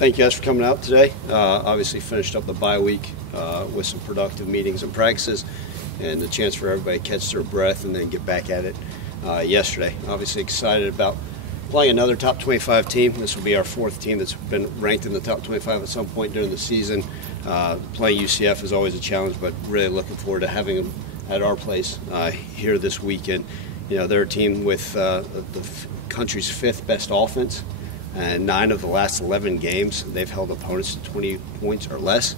Thank you guys for coming out today. Obviously finished up the bye week with some productive meetings and practices and the chance for everybody to catch their breath and then get back at it yesterday. Obviously excited about playing another top 25 team. This will be our fourth team that's been ranked in the top 25 at some point during the season. Playing UCF is always a challenge, but really looking forward to having them at our place here this weekend. You know, they're a team with the country's fifth best offense. And 9 of the last 11 games, they've held opponents to 20 points or less.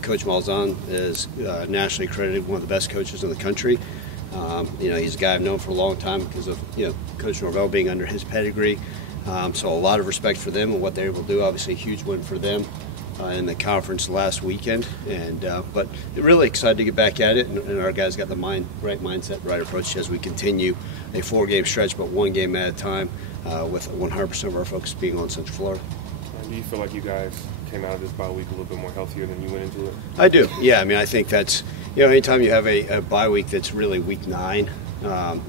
Coach Malzahn is nationally credited one of the best coaches in the country. He's a guy I've known for a long time because of Coach Norvell being under his pedigree. So a lot of respect for them and what they're able to do. Obviously, a huge win for them in the conference last weekend. But really excited to get back at it, and our guys got the right mindset, right approach as we continue a 4-game stretch, but 1 game at a time, with 100% of our focus being on Central Florida. Do you feel like you guys came out of this bye week a little bit more healthier than you went into it? I do. Yeah, I mean, I think that's, anytime you have a bye week that's really week 9,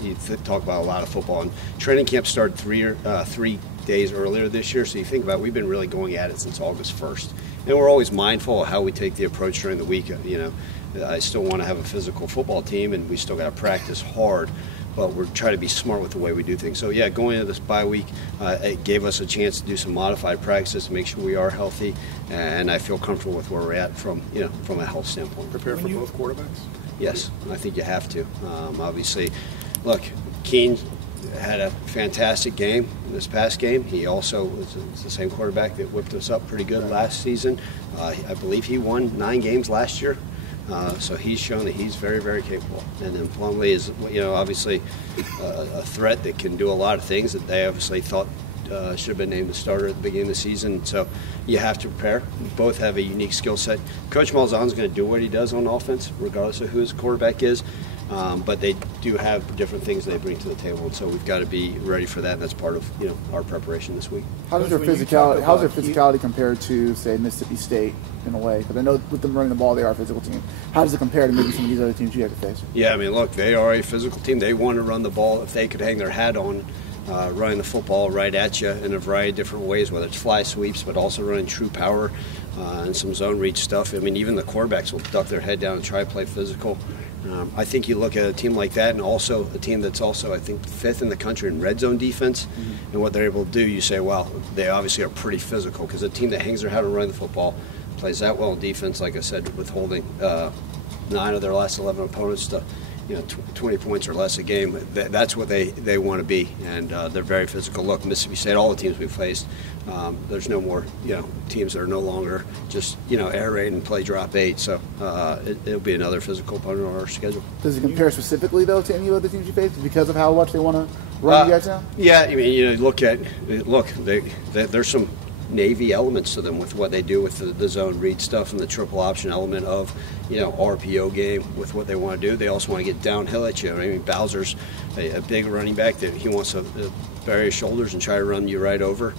you talk about a lot of football. And training camp started 3 days earlier this year, so you think about it, we've been really going at it since August 1st. And we're always mindful of how we take the approach during the week. I still want to have a physical football team, and we still got to practice hard, but we're trying to be smart with the way we do things. So, yeah, going into this bye week, it gave us a chance to do some modified practices to make sure we are healthy, and I feel comfortable with where we're at from a health standpoint. Prepare for both quarterbacks? Yes, I think you have to. Obviously, look, Keen had a fantastic game in this past game. He also was the same quarterback that whipped us up pretty good last season. I believe he won 9 games last year. So he's shown that he's very, very capable. And then Plumlee is, obviously a threat that can do a lot of things that they obviously thought should have been named the starter at the beginning of the season. So you have to prepare. Both have a unique skill set. Coach Malzahn's going to do what he does on offense, regardless of who his quarterback is. But they do have different things they bring to the table, and so we've got to be ready for that, and that's part of our preparation this week. How's their physicality compared to, say, Mississippi State in a way? Because I know with them running the ball, they are a physical team. How does it compare to maybe some of these other teams you have to face? Yeah, I mean, look, they are a physical team. They want to run the ball. If they could hang their hat on running the football right at you in a variety of different ways, whether it's fly sweeps, but also running true power and some zone read stuff. I mean, even the quarterbacks will duck their head down and try to play physical. I think you look at a team like that, and also a team that's also, I think, 5th in the country in red zone defense, and what they're able to do, you say, wow, they obviously are pretty physical, because a team that hangs their hat on running the football, plays that well in defense, like I said, with holding 9 of their last 11 opponents to 20 points or less a game. That's what they want to be, and they're very physical. Look, Mississippi State, all the teams we've faced, there's no more teams that are no longer just air raid and play drop 8. So it'll be another physical opponent on our schedule. Does it compare specifically though to any other teams you face because of how much they want to run you guys down? Yeah, I mean there's some Navy elements to them with what they do with the zone read stuff and the triple option element of RPO game with what they want to do. They also want to get downhill at you. I mean, Bowser's a big running back that he wants to bury his shoulders and try to run you right over.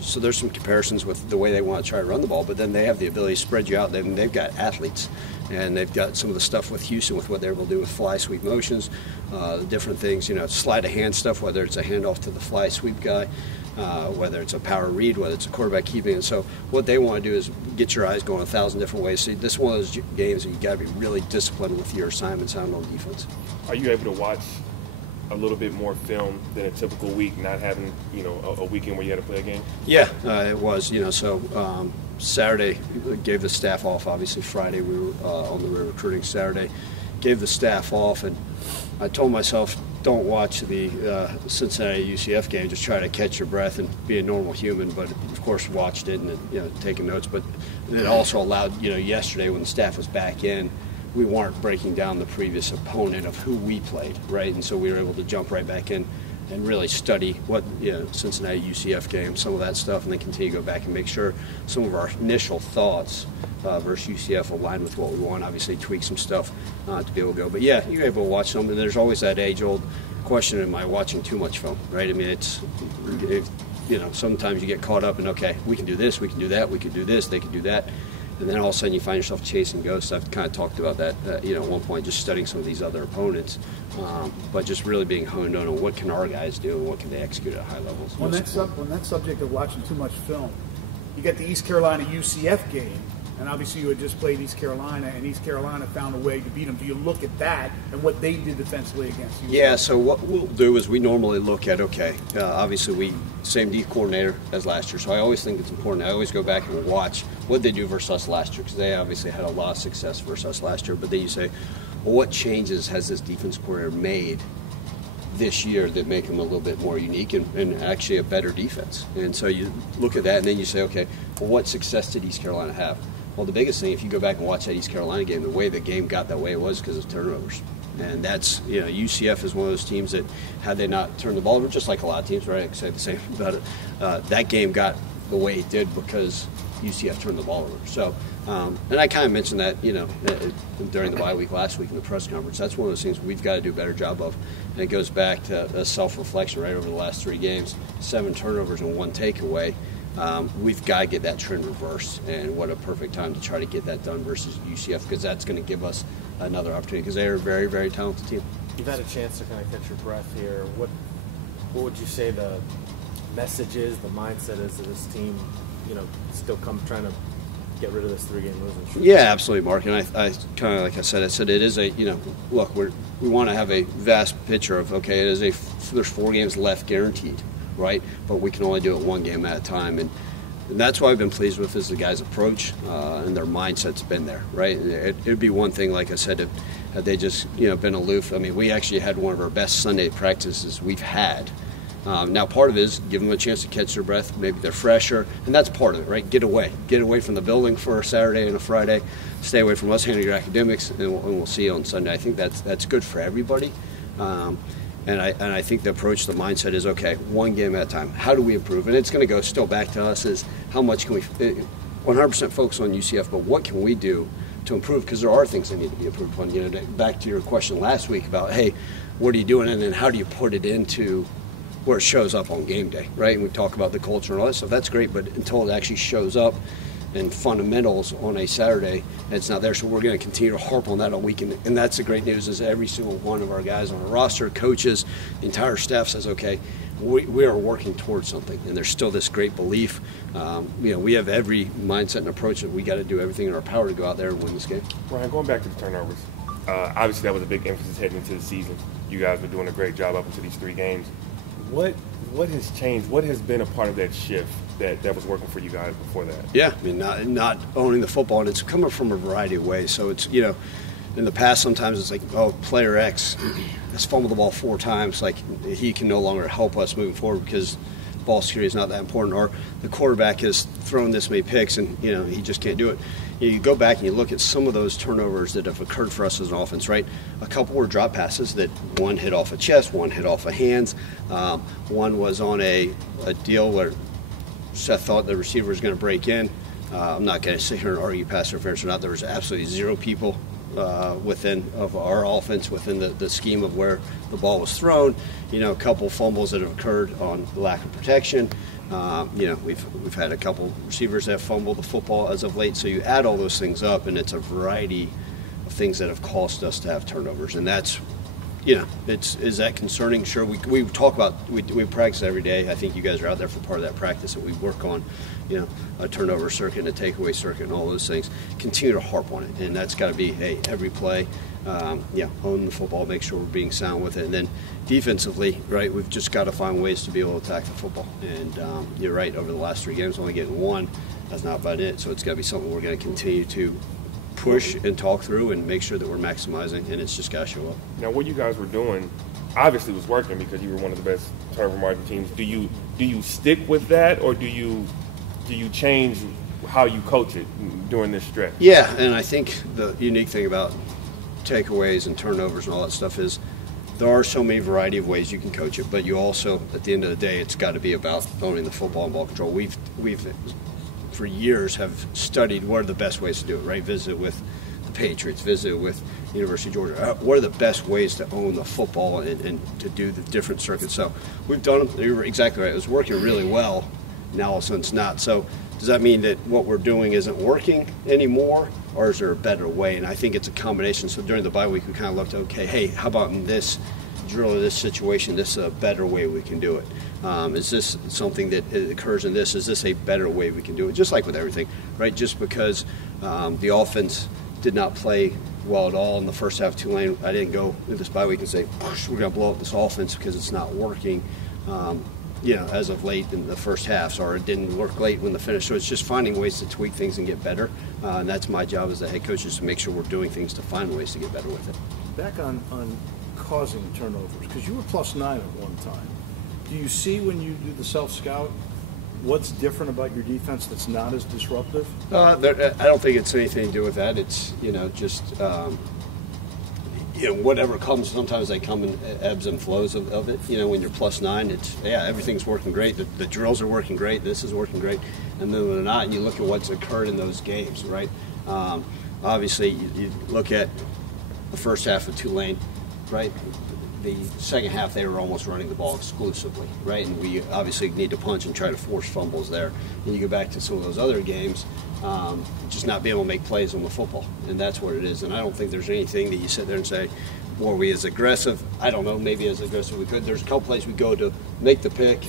So there's some comparisons with the way they want to try to run the ball, but then they have the ability to spread you out. They've got athletes, and they've got some of the stuff with Houston with what they're able to do with fly sweep motions, different things, sleight of hand stuff, whether it's a handoff to the fly sweep guy, whether it's a power read, whether it's a quarterback keeping it. So what they want to do is get your eyes going 1,000 different ways. See, this is one of those games that you got to be really disciplined with your assignments on defense. Are you able to watch a little bit more film than a typical week, not having a weekend where you had to play a game? Yeah, it was. So Saturday gave the staff off. Obviously Friday we were on the road recruiting. Saturday gave the staff off, and I told myself, don't watch the Cincinnati UCF game. Just try to catch your breath and be a normal human. But of course, watched it and taking notes. But it also allowed yesterday when the staff was back in, we weren't breaking down the previous opponent of who we played, right? And so we were able to jump right back in and really study what Cincinnati UCF game, some of that stuff, and then continue to go back and make sure some of our initial thoughts versus UCF align with what we want. Obviously, tweak some stuff to be able to go. But yeah, you're able to watch some, and there's always that age-old question: am I watching too much film? Right? I mean, sometimes you get caught up in, okay, we can do this, we can do that, we can do this, they can do that. And then all of a sudden you find yourself chasing ghosts. I've kind of talked about that, at one point, just studying some of these other opponents, but just really being honed on what can our guys do and what can they execute at high levels. On that subject of watching too much film, you got the East Carolina UCF game, and obviously you had just played East Carolina, and East Carolina found a way to beat them. Do you look at that and what they did defensively against you? Yeah, so what we'll do is we normally look at, obviously we same D coordinator as last year, so I always think it's important. I always go back and watch what they do versus us last year, because they obviously had a lot of success versus us last year. But then you say, well, what changes has this defense coordinator made this year that make them a little bit more unique and actually a better defense? And so you look at that and then you say, okay, well, what success did East Carolina have? Well, the biggest thing, if you go back and watch that East Carolina game, the way the game got that way was because of turnovers. And that's, UCF is one of those teams that had they not turned the ball over, just like a lot of teams, right? I can say the same about it. That game got the way it did because UCF turned the ball over. So, and I kind of mentioned that, during the bye week last week in the press conference. That's one of those things we've got to do a better job of. And it goes back to a self-reflection, right, over the last 3 games, 7 turnovers and 1 takeaway. We've got to get that trend reversed, and what a perfect time to try to get that done versus UCF, because that's going to give us another opportunity, because they are a very, very talented team. You've had a chance to kind of catch your breath here. What would you say the message is, the mindset is of this team, still trying to get rid of this 3-game losing streak? Yeah, absolutely, Mark. And I kind of, like I said, it is a, look, we want to have a vast picture of, there's 4 games left guaranteed, right? But we can only do it 1 game at a time. And that's what I've been pleased with is the guys' approach and their mindset's been there, right? It'd be one thing, like I said, had they just, been aloof. I mean, we actually had one of our best Sunday practices we've had. Now, part of it is give them a chance to catch their breath. Maybe they're fresher, and that's part of it, right? Get away from the building for a Saturday and a Friday. Stay away from us, handle your academics, and we'll see you on Sunday. I think that's good for everybody. And I think the approach, the mindset is, 1 game at a time. How do we improve? And it's going to go still back to us is how much can we 100% focus on UCF, but what can we do to improve? Because there are things that need to be improved on. Back to your question last week about, hey, what are you doing, and then how do you put it into where it shows up on game day, right? And we talk about the culture and all that stuff. That's great, but until it actually shows up in fundamentals on a Saturday, it's not there. So we're going to continue to harp on that all weekend. And that's the great news is every single one of our guys on our roster, coaches, the entire staff says, we are working towards something. And there's still this great belief. We have every mindset and approach that we got to do everything in our power to go out there and win this game. Ryan, going back to the turnovers, obviously that was a big emphasis heading into the season. You guys were doing a great job up into these 3 games. What has changed? What has been a part of that shift that was working for you guys before that? Yeah, I mean, not owning the football, and it's coming from a variety of ways. So it's, in the past sometimes it's like, player X has fumbled the ball 4 times, like he can no longer help us moving forward because ball security is not that important, or the quarterback has thrown this many picks and, he just can't do it. You go back and you look at some of those turnovers that have occurred for us as an offense, right? A couple were drop passes that one hit off a chest, one hit off of hands. One was on a deal where Seth thought the receiver was going to break in. I'm not going to sit here and argue pass interference or not. There was absolutely 0 people within of our offense within the scheme of where the ball was thrown. A couple fumbles that have occurred on lack of protection. We've had a couple receivers that have fumbled the football as of late. So you add all those things up, and it's a variety of things that have caused us to have turnovers. And that's, is that concerning? Sure, we talk about, we practice every day. I think you guys are out there for part of that practice that we work on, a turnover circuit and a takeaway circuit and all those things. Continue to harp on it, and that's got to be, every play, own the football, make sure we're being sound with it. And then defensively, right, we've just got to find ways to be able to attack the football. And you're right, over the last 3 games, only getting 1, that's not about it. So it's got to be something we're going to continue to push and talk through and make sure that we're maximizing, and it's just got to show up. Now, what you guys were doing obviously was working because you were one of the best turnover margin teams. Do you stick with that, or do you change how you coach it during this stretch? Yeah, and I think the unique thing about takeaways and turnovers and all that stuff is there are so many variety of ways you can coach it, but you also, at the end of the day, it's got to be about owning the football and ball control. We've for years have studied what are the best ways to do it, right? Visit with the Patriots, visit with University of Georgia. What are the best ways to own the football and to do the different circuits? So we've done them. You were exactly right. It was working really well. Now all of a sudden it's not. So does that mean that what we're doing isn't working anymore, or is there a better way? And I think it's a combination. So during the bye week, we kind of looked, hey, how about in this drill in this situation, this is a better way we can do it. Is this something that occurs in this? Is this a better way we can do it? Just like with everything, right? Just because the offense did not play well at all in the first half of Tulane, I didn't go this bye week and say, we're going to blow up this offense because it's not working. As of late in the first half, or it didn't work late when the finish. So it's just finding ways to tweak things and get better. And that's my job as the head coach, is to make sure we're doing things to find ways to get better with it. Back on causing turnovers, because you were +9 at one time. Do you see when you do the self-scout what's different about your defense that's not as disruptive? I don't think it's anything to do with that. It's, just whatever comes, sometimes they come in ebbs and flows of it. When you're +9, it's, everything's working great. The drills are working great. This is working great. And then when they're not, and you look at what's occurred in those games, right? Obviously, you look at the first half of Tulane, right? The second half, they were almost running the ball exclusively, right? And we obviously need to punch and try to force fumbles there. And you go back to some of those other games, just not being able to make plays on the football. And that's what it is. And I don't think there's anything that you sit there and say, were we as aggressive? I don't know, maybe as aggressive we could. There's a couple plays we go to make the pick.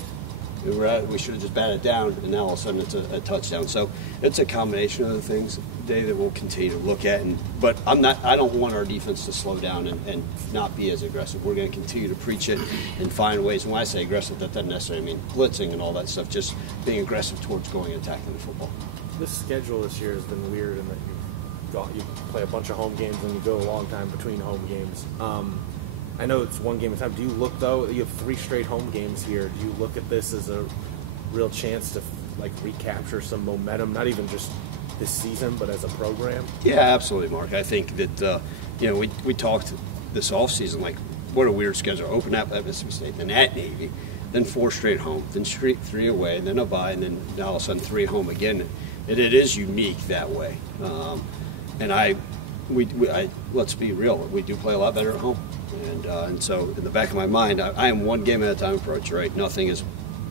We should have just batted down, and now all of a sudden it's a touchdown. So it's a combination of the things, Dave, that we'll continue to look at. But I don't want our defense to slow down and not be as aggressive. We're going to continue to preach it and find ways. And when I say aggressive, that doesn't necessarily mean blitzing and all that stuff. Just being aggressive towards going and attacking the football. This schedule this year has been weird in that you play a bunch of home games and you go a long time between home games. I know it's one game at a time. Do you look, though, you have 3 straight home games here. Do you look at this as a real chance to recapture some momentum, not even just this season, but as a program? Yeah, absolutely, Mark. I think that we talked this offseason, what a weird schedule. Open up at Mississippi State, then at Navy, then 4 straight home, then 3 away, and then a bye, and then all of a sudden 3 home again. It is unique that way. Let's be real, we do play a lot better at home. And so in the back of my mind, I am one game at a time approach, right? Nothing is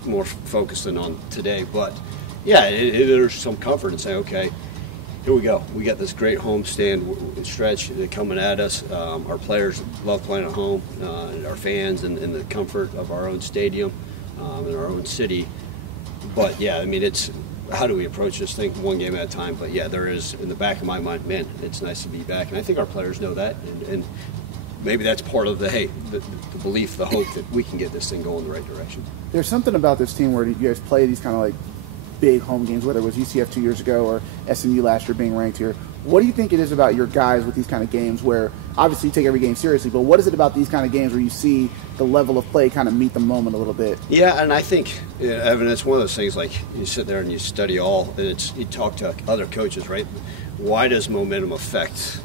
more focused than on today. But, there's some comfort in saying, okay, here we go. We got this great homestand stretch coming at us. Our players love playing at home, and our fans and the comfort of our own stadium and our own city. But, it's how do we approach this thing one game at a time? But, there is, in the back of my mind, man, it's nice to be back. And I think our players know that. And maybe that's part of the belief, the hope that we can get this thing going in the right direction. There's something about this team where you guys play these kind of big home games, whether it was UCF 2 years ago or SMU last year being ranked here. What do you think it is about your guys with these kind of games where obviously you take every game seriously, but what is it about these kind of games where you see the level of play kind of meet the moment a little bit? Yeah, and I think, Evan, it's one of those things you sit there and you study all, and you talk to other coaches, right? Why does momentum affect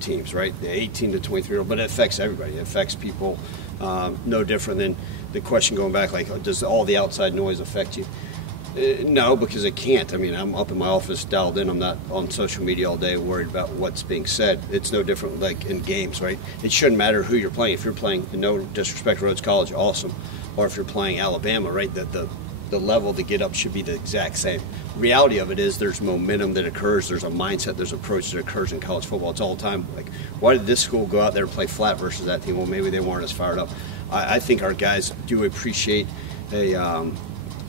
teams, right? The 18 to 23-year-old, but it affects everybody. It affects people no different than the question going back, does all the outside noise affect you? No, because it can't. I'm up in my office dialed in. I'm not on social media all day worried about what's being said. It's no different in games, right? It shouldn't matter who you're playing. If you're playing, no disrespect, Rhodes College, awesome. Or if you're playing Alabama, right, the level to get up should be the exact same. Reality of it is there's momentum that occurs. There's a mindset, there's an approach that occurs in college football. It's all the time. Why did this school go out there and play flat versus that team? Well, maybe they weren't as fired up. I think our guys do appreciate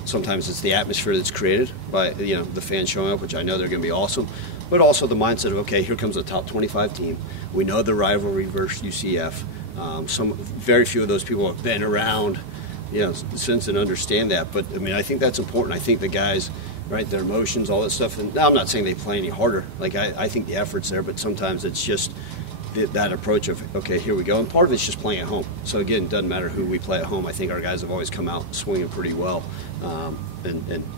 sometimes it's the atmosphere that's created by the fans showing up, which I know they're going to be awesome, but also the mindset of, okay, here comes a top 25 team. We know the rivalry versus UCF. Very few of those people have been around since and understand that. But, I think that's important. I think the guys, right, their emotions, all that stuff. And now I'm not saying they play any harder. I think the effort's there, but sometimes it's just that approach of, okay, here we go. And part of it's just playing at home. So, again, it doesn't matter who we play at home. I think our guys have always come out swinging pretty well.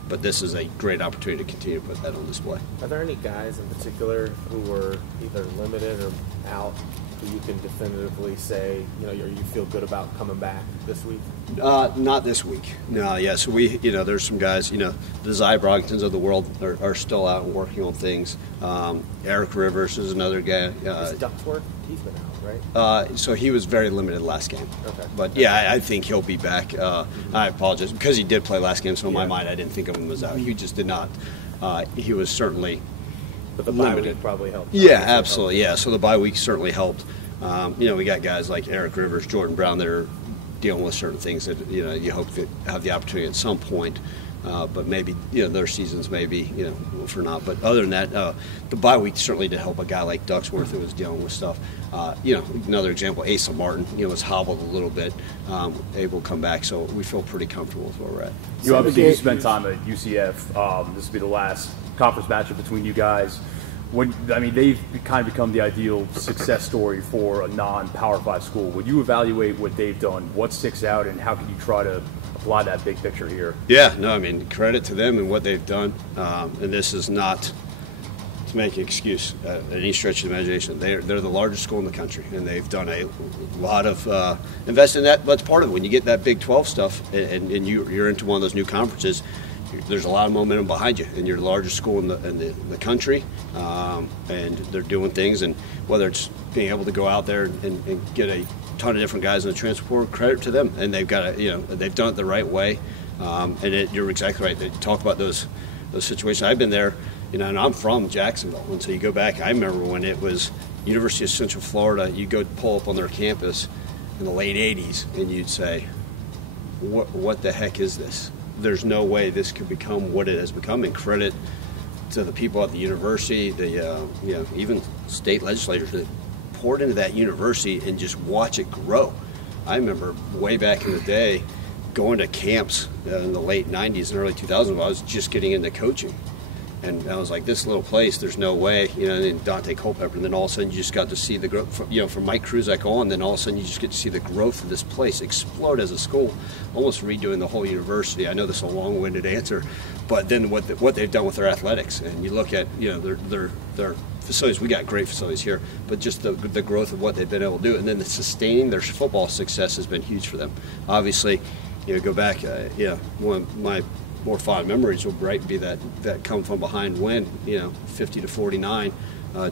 But this is a great opportunity to continue to put that on display. Are there any guys in particular who were either limited or out who you can definitively say, you feel good about coming back this week? Not this week. No, yeah. So there's some guys, the Zy Brogdons of the world are still out and working on things. Eric Rivers is another guy. Is Duckworth? He's been out, right? So he was very limited last game. Okay. But I think he'll be back. I apologize because he did play last game. So in my mind, I didn't think of him as out. He just did not. He was certainly. But the bye week probably helped. Yeah, absolutely. Yeah, so the bye week certainly helped. We got guys like Eric Rivers, Jordan Brown that are dealing with certain things that you hope to have the opportunity at some point. But maybe their seasons maybe for not. But other than that, the bye week certainly did help a guy like Ducksworth who was dealing with stuff. Another example, Asa Martin, was hobbled a little bit, able to come back. So we feel pretty comfortable with where we're at. You obviously spent time at UCF. This will be the last conference matchup between you guys. They've kind of become the ideal success story for a non-Power 5 school. Would you evaluate what they've done? What sticks out, and how can you try to apply that big picture here? Yeah, no, credit to them and what they've done. And this is not to make an excuse at any stretch of the imagination. They're the largest school in the country, and they've done a lot of invest in that. That's part of it. When you get that Big 12 stuff and you're into one of those new conferences, there's a lot of momentum behind you, and you're the largest school in the country, and they're doing things. And whether it's being able to go out there and get a ton of different guys in the transfer portal, credit to them. And they've got they've done it the right way. You're exactly right. They talk about those situations. I've been there, and I'm from Jacksonville, and so you go back. I remember when it was University of Central Florida. You go pull up on their campus in the late '80s, and you'd say, "What the heck is this?" There's no way this could become what it has become. And credit to the people at the university, even state legislators that poured into that university and just watch it grow. I remember way back in the day going to camps in the late 90s and early 2000s when I was just getting into coaching. And I was like, this little place, there's no way, and Dante Culpepper, and then all of a sudden you just got to see the growth, from Mike Kruzak on, then all of a sudden you just get to see the growth of this place explode as a school, almost redoing the whole university. I know this is a long-winded answer, but then what they've done with their athletics, and you look at, their facilities, we got great facilities here, but just the growth of what they've been able to do, and then the sustaining their football success has been huge for them. Obviously, go back, one of my more fond memories will be that come from behind win, 50-49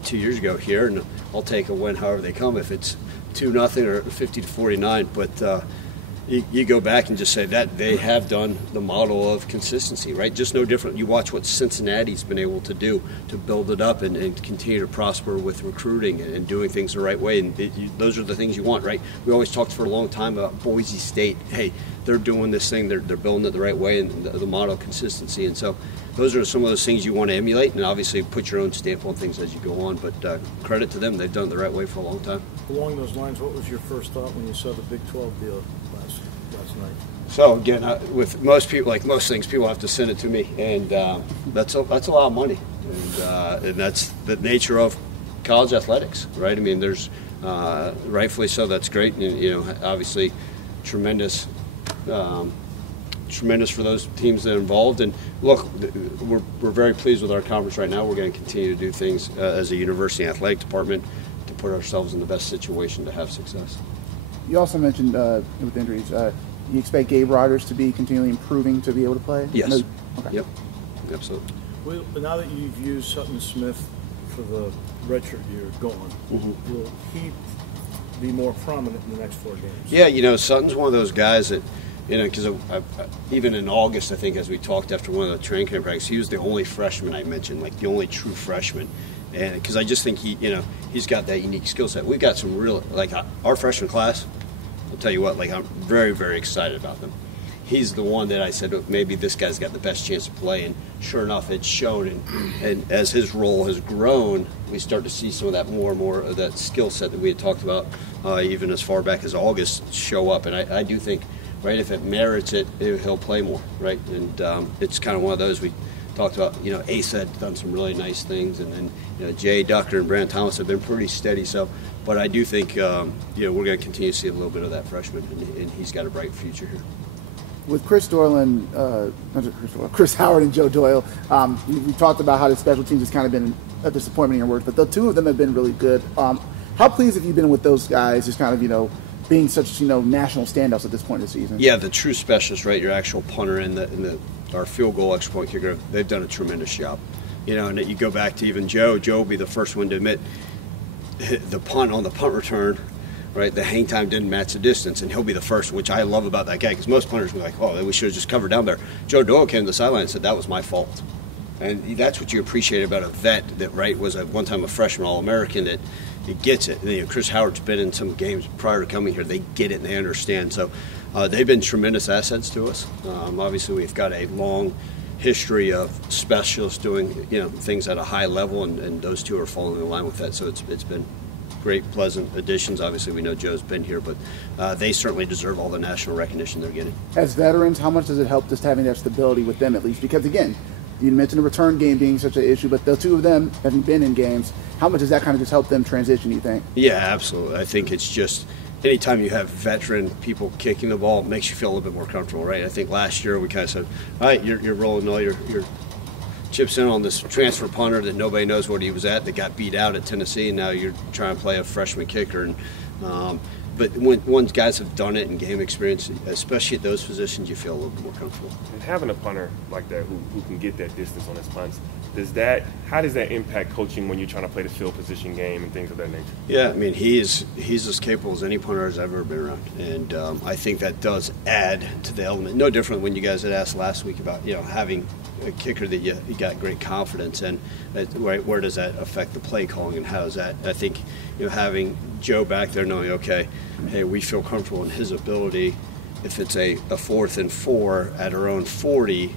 2 years ago here, and I'll take a win however they come, if it's 2-0 or 50-49. But you go back and just say that they have done the model of consistency, right? Just no different. You watch what Cincinnati's been able to do to build it up and continue to prosper with recruiting and doing things the right way. And those are the things you want, right? We always talked for a long time about Boise State. Hey, they're doing this thing. They're building it the right way, and the model of consistency. And so those are some of those things you want to emulate, and obviously put your own stamp on things as you go on. But credit to them. They've done it the right way for a long time. Along those lines, what was your first thought when you saw the Big 12 deal last night? So again, with most people, like most things, people have to send it to me, and that's a lot of money, and that's the nature of college athletics, right? There's rightfully so. That's great, and obviously tremendous for those teams that are involved. And look, we're very pleased with our conference right now. We're going to continue to do things as a university athletic department to put ourselves in the best situation to have success. You also mentioned with injuries, you expect Gabe Rogers to be continually improving to be able to play? Yes. Okay. Yep. Absolutely. Well, now that you've used Sutton Smith for the redshirt year gone, will he be more prominent in the next 4 games? Yeah, Sutton's one of those guys that, because even in August, I think, as we talked after one of the training camp practices, he was the only freshman I mentioned, like the only true freshman. And because I just think he's got that unique skill set. We've got some real, like our freshman class, I'll tell you what, I'm very, very excited about them. He's the one that I said, oh, maybe this guy's got the best chance to play, and sure enough, it's shown. And as his role has grown, we start to see some of that more and more of that skill set that we had talked about even as far back as August show up. And I do think, right, if it merits it, he'll play more, right? And it's kind of one of those we talked about. Asa had done some really nice things, and then Jay Ducker and Brandon Thomas have been pretty steady. So, but I do think we're going to continue to see a little bit of that freshman, and he's got a bright future here. With Chris Howard and Joe Doyle, we talked about how the special teams has kind of been a disappointment in your work, but the two of them have been really good. How pleased have you been with those guys, just kind of, being such, national standouts at this point of the season? Yeah, the true specialists, right, your actual punter and our field goal extra point kicker, they've done a tremendous job. And you go back to even Joe will be the first one to admit the punt on the punt return, right, the hang time didn't match the distance, and he'll be the first, which I love about that guy, because most punters will be like, oh, we should have just covered down there. Joe Doyle came to the sideline and said, that was my fault. And that's what you appreciate about a vet that, right, was at one time a freshman All-American, that it gets it. And, Chris Howard's been in some games prior to coming here. They get it and they understand. So they've been tremendous assets to us. Obviously, we've got a long history of specialists doing things at a high level, and those two are falling in line with that. So it's been great, pleasant additions. Obviously, we know Joe's been here, but they certainly deserve all the national recognition they're getting. As veterans, how much does it help just having that stability with them at least? Because again, you mentioned the return game being such an issue, but the two of them having been in games, how much does that kind of just help them transition, you think? Yeah, absolutely. I think it's just anytime you have veteran people kicking the ball, it makes you feel a little bit more comfortable, right? I think last year we kind of said, all right, you're rolling all your chips in on this transfer punter that nobody knows what he was at, that got beat out at Tennessee, and now you're trying to play a freshman kicker. And but once guys have done it in game experience, especially at those positions, you feel a little bit more comfortable. And having a punter like that who can get that distance on his punts, how does that impact coaching when you're trying to play the field position game and things of that nature? Yeah, I mean, he's as capable as any punter has ever been around, and I think that does add to the element. No different when you guys had asked last week about having a kicker that you got great confidence in. Where does that affect the play calling, and how does that? I think having Joe back there knowing, okay, hey, we feel comfortable in his ability. If it's a 4th and 4 at our own 40,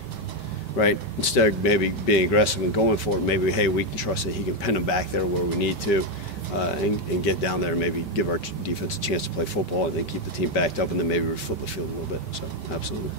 right, instead of maybe being aggressive and going for it, maybe, hey, we can trust that he can pin them back there where we need to and get down there and maybe give our defense a chance to play football and then keep the team backed up and then maybe flip the field a little bit. So, absolutely.